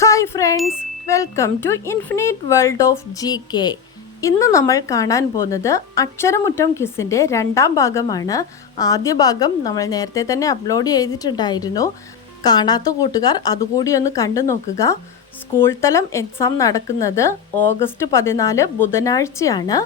Hi friends welcome to infinite world of G K. ഇന്ന് നമ്മൾ കാണാൻ പോകുന്നത് അക്ഷരമുറ്റം കിസിന്റെ രണ്ടാം ഭാഗമാണ്. ആദ്യ ഭാഗം നമ്മൾ നേരത്തെ തന്നെ അപ്ലോഡ് ചെയ്തിട്ടുണ്ടായിരുന്നു. കാണാത്ത കൂട്ടുകാർ അതുകൂടി ഒന്ന് കണ്ടു നോക്കുക. സ്കൂൾ തലം എക്സാം നടക്കുന്നത് ഓഗസ്റ്റ് പതിനാല് ബുധനാഴ്ചയാണ്.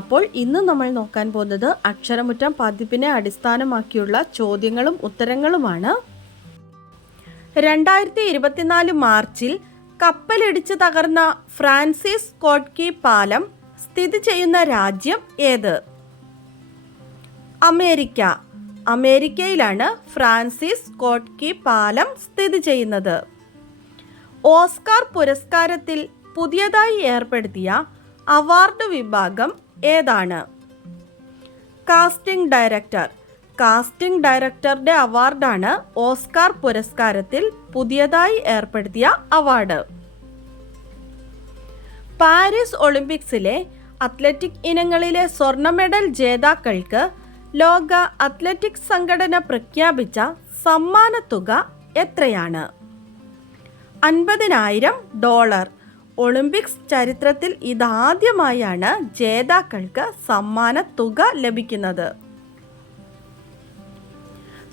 അപ്പോൾ ഇന്ന് നമ്മൾ നോക്കാൻ പോകുന്നത് അക്ഷരമുറ്റം പതിപ്പിനെ അടിസ്ഥാനമാക്കിയുള്ള ചോദ്യങ്ങളും ഉത്തരങ്ങളുമാണ്. രണ്ടായിരത്തി ഇരുപത്തിനാല് മാർച്ചിൽ കപ്പലിടിച്ച് തകർന്ന ഫ്രാൻസിസ് കോട്ട്കി പാലം സ്ഥിതി ചെയ്യുന്ന രാജ്യം ഏത്? അമേരിക്ക. അമേരിക്കയിലാണ് ഫ്രാൻസിസ് കോട്ട്കി പാലം സ്ഥിതി ചെയ്യുന്നത്. ഓസ്കാർ പുരസ്കാരത്തിൽ പുതിയതായി ഏർപ്പെടുത്തിയ അവാർഡ് വിഭാഗം ഏതാണ്? കാസ്റ്റിംഗ് ഡയറക്ടർ കാസ്റ്റിംഗ് ഡയറക്ടറുടെ അവാർഡാണ് ഓസ്കാർ പുരസ്കാരത്തിൽ പുതിയതായി ഏർപ്പെടുത്തിയ അവാർഡ്. പാരീസ് ഒളിമ്പിക്സിലെ അത്ലറ്റിക് ഇനങ്ങളിലെ സ്വർണ മെഡൽ ജേതാക്കൾക്ക് ലോക അത്ലറ്റിക് സംഘടന പ്രഖ്യാപിച്ച സമ്മാനത്തുക എത്രയാണ്? അൻപതിനായിരം ഡോളർ. ഒളിമ്പിക്സ് ചരിത്രത്തിൽ ഇതാദ്യമായാണ് ജേതാക്കൾക്ക് സമ്മാന തുക ലഭിക്കുന്നത്.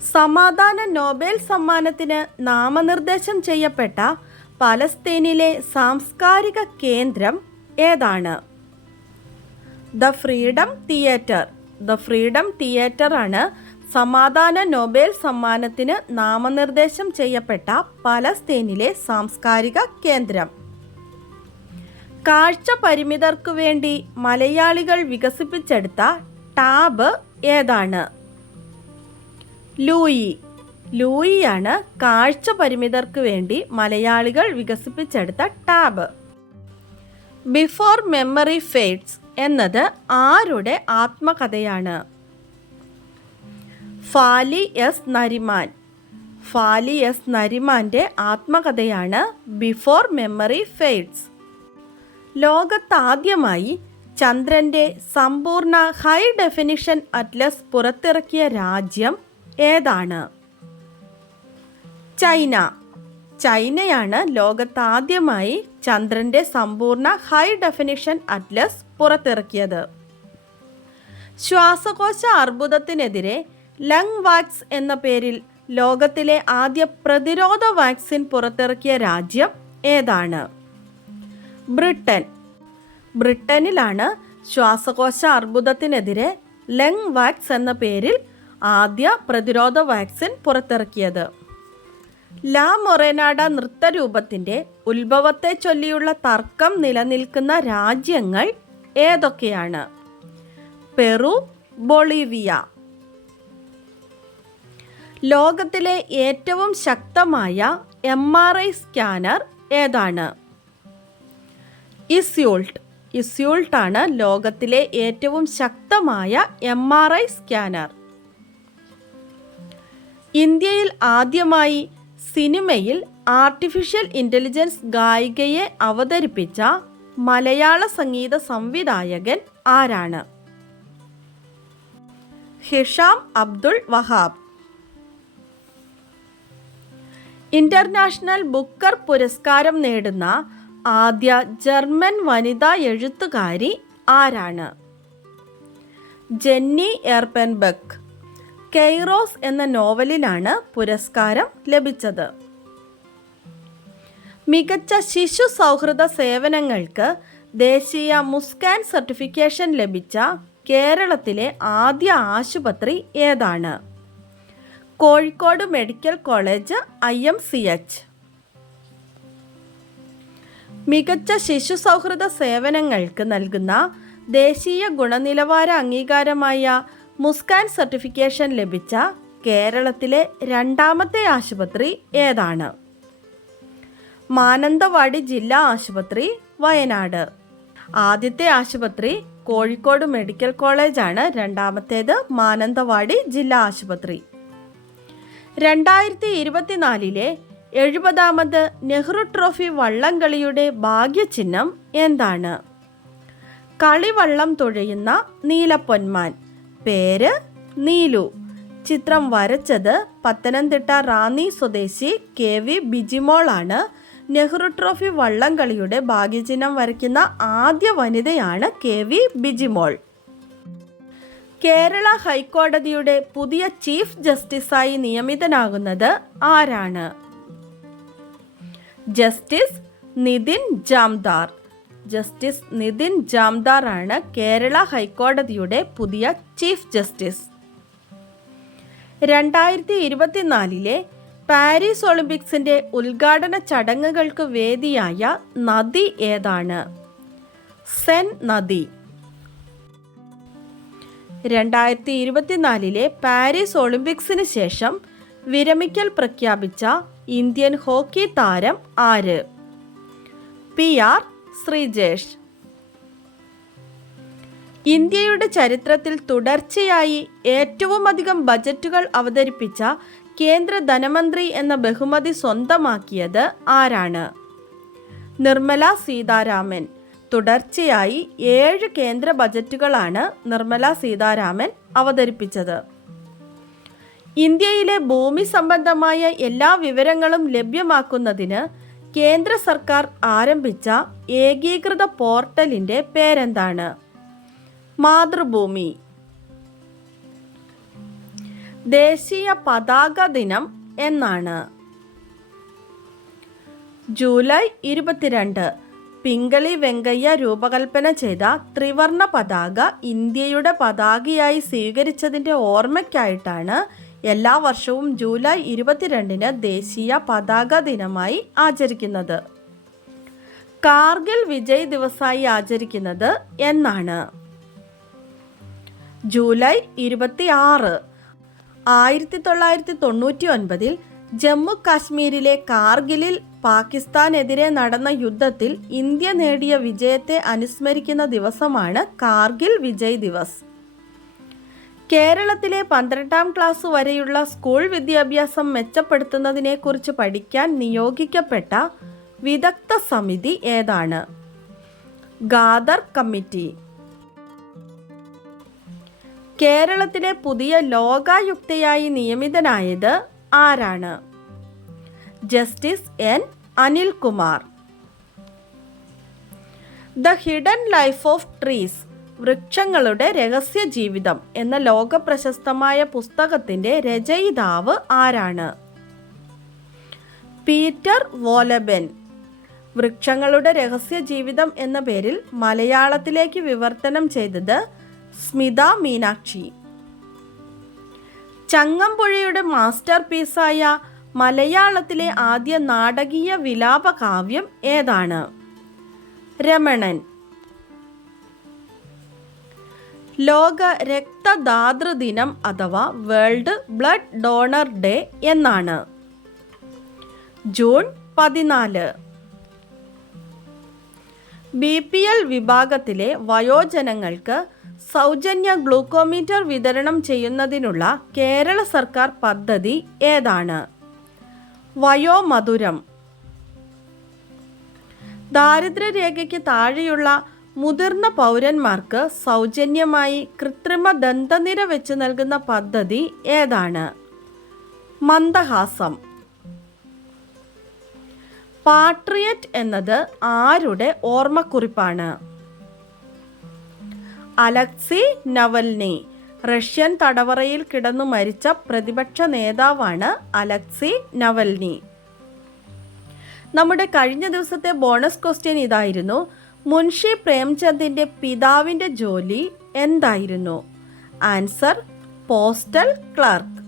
സമാധാന നോബേൽ സമ്മാനത്തിന് നാമനിർദ്ദേശം ചെയ്യപ്പെട്ട പലസ്തീനിലെ സാംസ്കാരിക കേന്ദ്രം ഏതാണ്? The freedom theatre. The freedom theatre ആണ് സമാധാന നൊബേൽ സമ്മാനത്തിന് നാമനിർദ്ദേശം ചെയ്യപ്പെട്ട പലസ്തീനിലെ സാംസ്കാരിക കേന്ദ്രം. കാഴ്ച പരിമിതർക്കു വേണ്ടി മലയാളികൾ വികസിപ്പിച്ചെടുത്ത ടാബ് ഏതാണ്? ലൂയി. ആണ് കാഴ്ച പരിമിതർക്ക് വേണ്ടി മലയാളികൾ വികസിപ്പിച്ചെടുത്ത ടാബ്. ബിഫോർ മെമ്മറി ഫേഡ്സ് എന്നത് ആരുടെ ആത്മകഥയാണ്? ഫാലി എസ് നരിമാൻ. ഫാലി എസ് നരിമാന്റെ ആത്മകഥയാണ് ബിഫോർ മെമ്മറി ഫെയ്ഡ്സ് ലോകത്താദ്യമായി ചന്ദ്രന്റെ സമ്പൂർണ ഹൈ ഡെഫിനിഷൻ അറ്റ്ലസ് പുറത്തിറക്കിയ രാജ്യം ഏതാണ്? ചൈന. ചൈനയാണ് ലോകത്താദ്യമായി ചന്ദ്രന്റെ സമ്പൂർണ ഹൈ ഡെഫിനിഷൻ അറ്റ്ലസ് പുറത്തിറക്കിയത്. ശ്വാസകോശ അർബുദത്തിനെതിരെ ലങ് വാക്സ് എന്ന പേരിൽ ലോകത്തിലെ ആദ്യ പ്രതിരോധ വാക്സിൻ പുറത്തിറക്കിയ രാജ്യം ഏതാണ്? ബ്രിട്ടൻ. ബ്രിട്ടനിലാണ് ശ്വാസകോശ അർബുദത്തിനെതിരെ ലങ് വാക്സ് എന്ന പേരിൽ ആദ്യ പ്രതിരോധ വാക്സിൻ പുറത്തിറക്കിയത്. ലാ മൊറേനാഡ നൃത്തരൂപത്തിന്റെ ഉത്ഭവത്തെ ചൊല്ലിയുള്ള തർക്കം നിലനിൽക്കുന്ന രാജ്യങ്ങൾ ഏതൊക്കെയാണ്? Peru Bolivia. ലോകത്തിലെ ഏറ്റവും ശക്തമായ എം ആർ ഐ സ്കാനർ ഏതാണ്? ഇസ്യൂൾട്ട്. ഇസ്യൂൾട്ടാണ് ലോകത്തിലെ ഏറ്റവും ശക്തമായ എം ആർ ഐ സ്കാനർ. ഇന്ത്യയിൽ ആദ്യമായി സിനിമയിൽ ആർട്ടിഫിഷ്യൽ ഇന്റലിജൻസ് ഗായികയെ അവതരിപ്പിച്ച മലയാള സംഗീത സംവിധായകൻ ആരാണ്? ഹിഷാം അബ്ദുൾ വഹാബ്. ഇന്റർനാഷണൽ ബുക്കർ പുരസ്കാരം നേടുന്ന ആദ്യ ജർമ്മൻ വനിതാ എഴുത്തുകാരി ആരാണ്? ജെന്നി എർപെൻബക്ക് കെയ്റോസ് എന്ന നോവലിലാണ് പുരസ്കാരം ലഭിച്ചത്. മികച്ച ശിശു സൗഹൃദ സേവനങ്ങൾക്ക് ദേശീയ മുസ്കാൻ സർട്ടിഫിക്കേഷൻ ലഭിച്ച കേരളത്തിലെ ആദ്യ ആശുപത്രി ഏതാണ്? Kozhikode medical college I M C H. മികച്ച ശിശു സൗഹൃദ സേവനങ്ങൾക്ക് നൽകുന്ന ദേശീയ ഗുണനിലവാര അംഗീകാരമായ മുസ്കാൻ സർട്ടിഫിക്കേഷൻ ലഭിച്ച കേരളത്തിലെ രണ്ടാമത്തെ ആശുപത്രി ഏതാണ്? മാനന്തവാടി ജില്ലാ ആശുപത്രി വയനാട്. ആദ്യത്തെ ആശുപത്രി കോഴിക്കോട് മെഡിക്കൽ കോളേജാണ്. രണ്ടാമത്തേത് മാനന്തവാടി ജില്ലാ ആശുപത്രി. രണ്ടായിരത്തി ഇരുപത്തിനാലിലെ എഴുപതാമത് നെഹ്റു ട്രോഫി വള്ളംകളിയുടെ ഭാഗ്യചിഹ്നം എന്താണ്? കളിവള്ളം തുഴയുന്ന നീലപ്പൊന്മാൻ. പേര് നീലു. ചിത്രം വരച്ചത് പത്തനംതിട്ട റാന്നി സ്വദേശി കെ വി ബിജിമോളാണ്. നെഹ്റു ട്രോഫി വള്ളംകളിയുടെ ഭാഗ്യചിഹ്നം വരയ്ക്കുന്ന ആദ്യ വനിതയാണ് കെ വി ബിജിമോൾ. കേരള ഹൈക്കോടതിയുടെ പുതിയ ചീഫ് ജസ്റ്റിസായി നിയമിതനാകുന്നത് ആരാണ്? ജസ്റ്റിസ് നിതിൻ ജാംദാർ. ജസ്റ്റിസ് നിതിൻ ജാംദാർ ആണ് കേരള ഹൈക്കോടതിയുടെ പുതിയ ചീഫ് ജസ്റ്റിസ്. രണ്ടായിരത്തി ഇരുപത്തിനാലിലെ പാരീസ് ഒളിമ്പിക്സിന്റെ ഉദ്ഘാടന ചടങ്ങുകൾക്ക് വേദിയായ നദി ഏതാണ്? സെൻ നദി. രണ്ടായിരത്തി ഇരുപത്തിനാലിലെ പാരീസ് ഒളിമ്പിക്സിന് ശേഷം വിരമിക്കൽ പ്രഖ്യാപിച്ച ഇന്ത്യൻ ഹോക്കി താരം ആര്? പി ആർ ശ്രീജേഷ് ഇന്ത്യയുടെ ചരിത്രത്തിൽ തുടർച്ചയായി ഏറ്റവും അധികം ബജറ്റുകൾ അവതരിപ്പിച്ച കേന്ദ്ര ധനമന്ത്രി എന്ന ബഹുമതി സ്വന്തമാക്കിയത് ആരാണ്? നിർമ്മല സീതാരാമൻ. തുടർച്ചയായി ഏഴ് കേന്ദ്ര ബജറ്റുകളാണ് നിർമ്മല സീതാരാമൻ അവതരിപ്പിച്ചത്. ഇന്ത്യയിലെ ഭൂമി സംബന്ധമായ എല്ലാ വിവരങ്ങളും ലഭ്യമാക്കുന്നതിന് കേന്ദ്ര സർക്കാർ ആരംഭിച്ച ഏകീകൃത പോർട്ടലിന്റെ പേരെന്താണ്? മാതൃഭൂമി. ദേശീയ പതാക ദിനം എന്നാണ്. ജൂലൈ ഇരുപത്തിരണ്ട് പിങ്കളി വെങ്കയ്യ രൂപകൽപ്പന ചെയ്ത ത്രിവർണ പതാക ഇന്ത്യയുടെ പതാകയായി സ്വീകരിച്ചതിന്റെ ഓർമ്മയ്ക്കായിട്ടാണ് എല്ലാ വർഷവും ജൂലൈ ഇരുപത്തിരണ്ടിന് ദേശീയ പതാക ദിനമായി ആചരിക്കുന്നത്. കാർഗിൽ വിജയ് ദിവസമായി ആചരിക്കുന്നത് എന്നാണ്. ജൂലൈ ഇരുപത്തി ആറ് ആയിരത്തി തൊള്ളായിരത്തി തൊണ്ണൂറ്റി ഒൻപതിൽ ജമ്മു കാശ്മീരിലെ കാർഗിലിൽ പാകിസ്ഥാനെതിരെ നടന്ന യുദ്ധത്തിൽ ഇന്ത്യ നേടിയ വിജയത്തെ അനുസ്മരിക്കുന്ന ദിവസമാണ് കാർഗിൽ വിജയ് ദിവസ്. കേരളത്തിലെ പന്ത്രണ്ടാം ക്ലാസ് വരെയുള്ള സ്കൂൾ വിദ്യാഭ്യാസം മെച്ചപ്പെടുത്തുന്നതിനെക്കുറിച്ച് പഠിക്കാൻ നിയോഗിക്കപ്പെട്ട വിദഗ്ധ സമിതി ഏതാണ്? Gather committee. കേരളത്തിലെ പുതിയ ലോകായുക്തയായി നിയമിതനായത് ആരാണ്? Justice N. Anilkumar. The hidden life of trees. വൃക്ഷങ്ങളുടെ രഹസ്യ ജീവിതം എന്ന ലോക പ്രശസ്തമായ പുസ്തകത്തിന്റെ രചയിതാവ് ആരാണ്? Peter Wohlleben. വൃക്ഷങ്ങളുടെ രഹസ്യ ജീവിതം എന്ന പേരിൽ മലയാളത്തിലേക്ക് വിവർത്തനം ചെയ്തത് സ്മിത മീനാക്ഷി. ചങ്ങമ്പുഴയുടെ മാസ്റ്റർ പീസായ മലയാളത്തിലെ ആദ്യ നാടകീയ വിലാപകാവ്യം ഏതാണ്? രമണൻ. ലോക രക്തദാതൃ ദിനം അഥവാ വേൾഡ് ബ്ലഡ് ഡോണർ ഡേ എന്നാണ്. ജൂൺ പതിനാല്. ബി പി എൽ വിഭാഗത്തിലെ വയോജനങ്ങൾക്ക് സൗജന്യ ഗ്ലൂക്കോമീറ്റർ വിതരണം ചെയ്യുന്നതിനുള്ള കേരള സർക്കാർ പദ്ധതി ഏതാണ്? വയോമധുരം. ദാരിദ്ര്യരേഖയ്ക്ക് താഴെയുള്ള മുതിർന്ന പൗരന്മാർക്ക് സൗജന്യമായി കൃത്രിമ ദന്തനിര വെച്ച് നൽകുന്ന പദ്ധതി ഏതാണ്? മന്ദഹാസം. പാട്രിയറ്റ് എന്നത് ആരുടെ ഓർമ്മക്കുറിപ്പാണ്? അലക്സി നവൽനി റഷ്യൻ തടവറയിൽ കിടന്നു മരിച്ച പ്രതിപക്ഷ നേതാവാണ് അലക്സി നവൽനി. നമ്മുടെ കഴിഞ്ഞ ദിവസത്തെ ബോണസ് ക്വസ്റ്റ്യൻ ഇതായിരുന്നു മുൻഷി പ്രേംചന്ദിന്റെ പിതാവിന്റെ ജോലി എന്തായിരുന്നു? Answer postal clerk.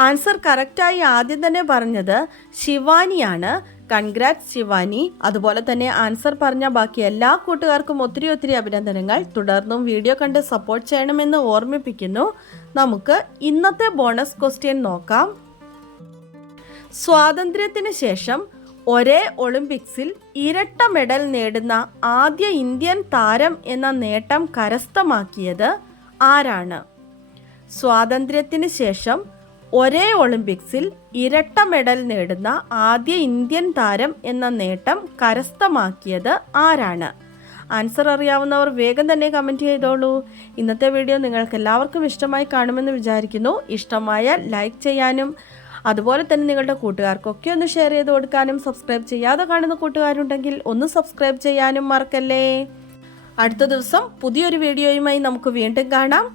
ആൻസർ കറക്റ്റായി ആദ്യം തന്നെ പറഞ്ഞത് ശിവാനിയാണ്. കൺഗ്രാറ്റ്സ് ശിവാനി. അതുപോലെ തന്നെ ആൻസർ പറഞ്ഞ ബാക്കി എല്ലാ കൂട്ടുകാർക്കും ഒത്തിരി ഒത്തിരി അഭിനന്ദനങ്ങൾ. തുടർന്നും വീഡിയോ കണ്ട് സപ്പോർട്ട് ചെയ്യണമെന്ന് ഓർമ്മിപ്പിക്കുന്നു. നമുക്ക് ഇന്നത്തെ ബോണസ് ക്വസ്റ്റ്യൻ നോക്കാം. സ്വാതന്ത്ര്യത്തിന് ശേഷം ഒരേ ഒളിമ്പിക്സിൽ ഇരട്ട മെഡൽ നേടുന്ന ആദ്യ ഇന്ത്യൻ താരം എന്ന നേട്ടം കരസ്ഥമാക്കിയത് ആരാണ്? സ്വാതന്ത്ര്യത്തിന് ശേഷം ഒരേ ഒളിമ്പിക്സിൽ ഇരട്ട മെഡൽ നേടുന്ന ആദ്യ ഇന്ത്യൻ താരം എന്ന നേട്ടം കരസ്ഥമാക്കിയത് ആരാണ്? ആൻസർ അറിയാവുന്നവർ വേഗം തന്നെ കമന്റ് ചെയ്തോളൂ. ഇന്നത്തെ വീഡിയോ നിങ്ങൾക്ക് എല്ലാവർക്കും ഇഷ്ടമായി കാണുമെന്ന് വിചാരിക്കുന്നു. ഇഷ്ടമായാൽ ലൈക്ക് ചെയ്യാനും അതുപോലെ തന്നെ നിങ്ങളുടെ കൂട്ടുകാർക്കൊക്കെ ഒന്ന് ഷെയർ ചെയ്ത് കൊടുക്കാനും സബ്സ്ക്രൈബ് ചെയ്യാതെ കാണുന്ന കൂട്ടുകാരുണ്ടെങ്കിൽ ഒന്ന് സബ്സ്ക്രൈബ് ചെയ്യാനും മറക്കല്ലേ. അടുത്ത ദിവസം പുതിയൊരു വീഡിയോയുമായി നമുക്ക് വീണ്ടും കാണാം.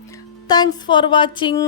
Thanks for watching